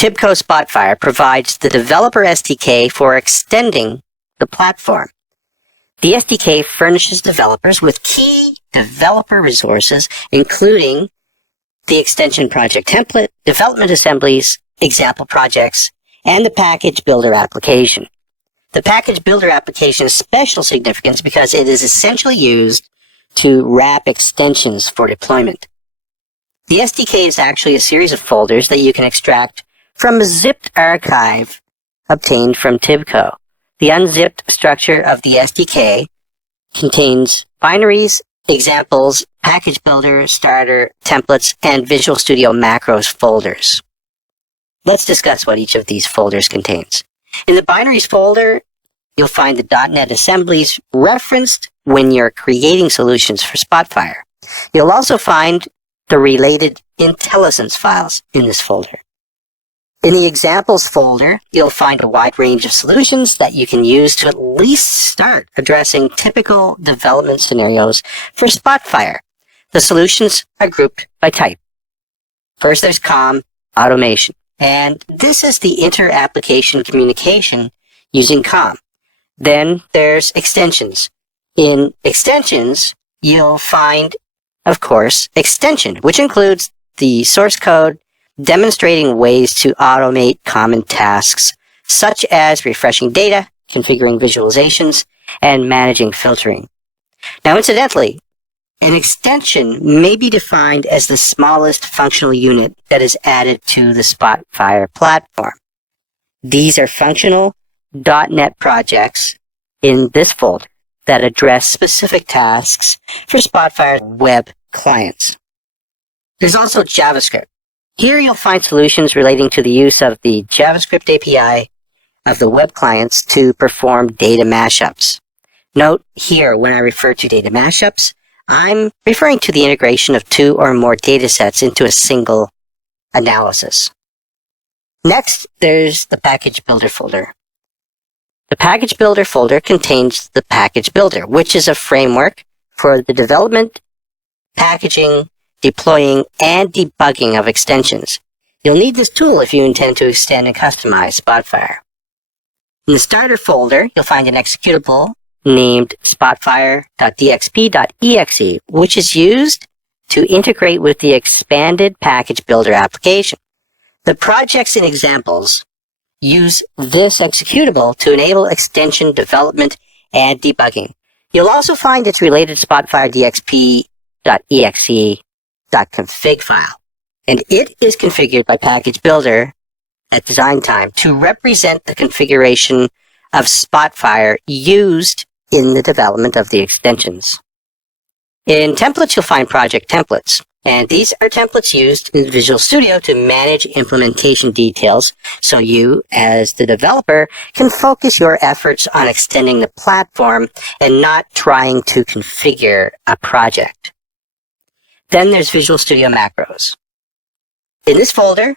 TIBCO Spotfire provides the developer SDK for extending the platform. The SDK furnishes developers with key developer resources, including the extension project template, development assemblies, example projects, and the package builder application. The package builder application is special significance because it is essentially used to wrap extensions for deployment. The SDK is actually a series of folders that you can extract from a zipped archive obtained from TIBCO. The unzipped structure of the SDK contains binaries, examples, package builder, starter, templates, and Visual Studio macros folders. Let's discuss what each of these folders contains. In the binaries folder, you'll find the .NET assemblies referenced when you're creating solutions for Spotfire. You'll also find the related IntelliSense files in this folder. In the examples folder, you'll find a wide range of solutions that you can use to at least start addressing typical development scenarios for Spotfire. The solutions are grouped by type. First, there's COM, automation, and this is the inter-application communication using COM. Then there's extensions. In extensions, you'll find, of course, extension, which includes the source code demonstrating ways to automate common tasks, such as refreshing data, configuring visualizations, and managing filtering. Now, incidentally, an extension may be defined as the smallest functional unit that is added to the Spotfire platform. These are functional .NET projects in this folder that address specific tasks for Spotfire web clients. There's also JavaScript. Here you'll find solutions relating to the use of the JavaScript API of the web clients to perform data mashups. Note here, when I refer to data mashups, I'm referring to the integration of two or more data sets into a single analysis. Next, there's the package builder folder. The package builder folder contains the package builder, which is a framework for the development, packaging, deploying, and debugging of extensions. You'll need this tool if you intend to extend and customize Spotfire. In the starter folder, you'll find an executable named spotfire.dxp.exe, which is used to integrate with the expanded package builder application. The projects and examples use this executable to enable extension development and debugging. You'll also find its related spotfire.dxp.exe.config file, and it is configured by Package Builder at design time to represent the configuration of Spotfire used in the development of the extensions. In templates, you'll find project templates, and these are templates used in Visual Studio to manage implementation details so you, as the developer, can focus your efforts on extending the platform and not trying to configure a project. Then there's Visual Studio macros. In this folder,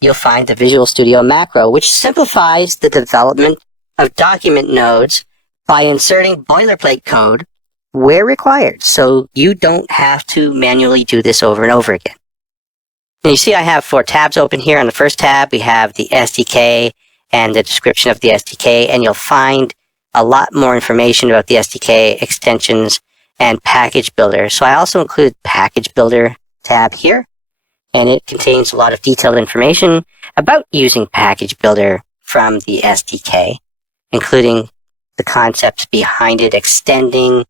you'll find the Visual Studio macro, which simplifies the development of document nodes by inserting boilerplate code where required, so you don't have to manually do this over and over again. And you see I have 4 tabs open here. On the first tab, we have the SDK and the description of the SDK, and you'll find a lot more information about the SDK, extensions, and package builder. So I also include package builder tab here, and it contains a lot of detailed information about using package builder from the SDK, including the concepts behind it, extending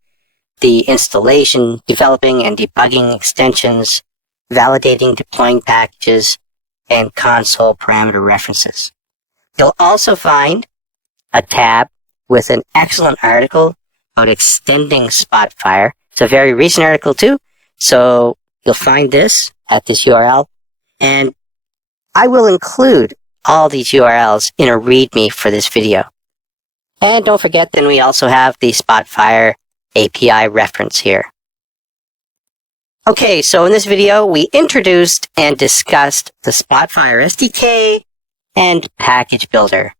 the installation, developing and debugging extensions, validating, deploying packages, and console parameter references. You'll also find a tab with an excellent article about extending Spotfire. It's a very recent article too, so you'll find this at this URL, and I will include all these URLs in a README for this video. And don't forget, then we also have the Spotfire API reference here. Okay, so in this video, we introduced and discussed the Spotfire SDK and package builder.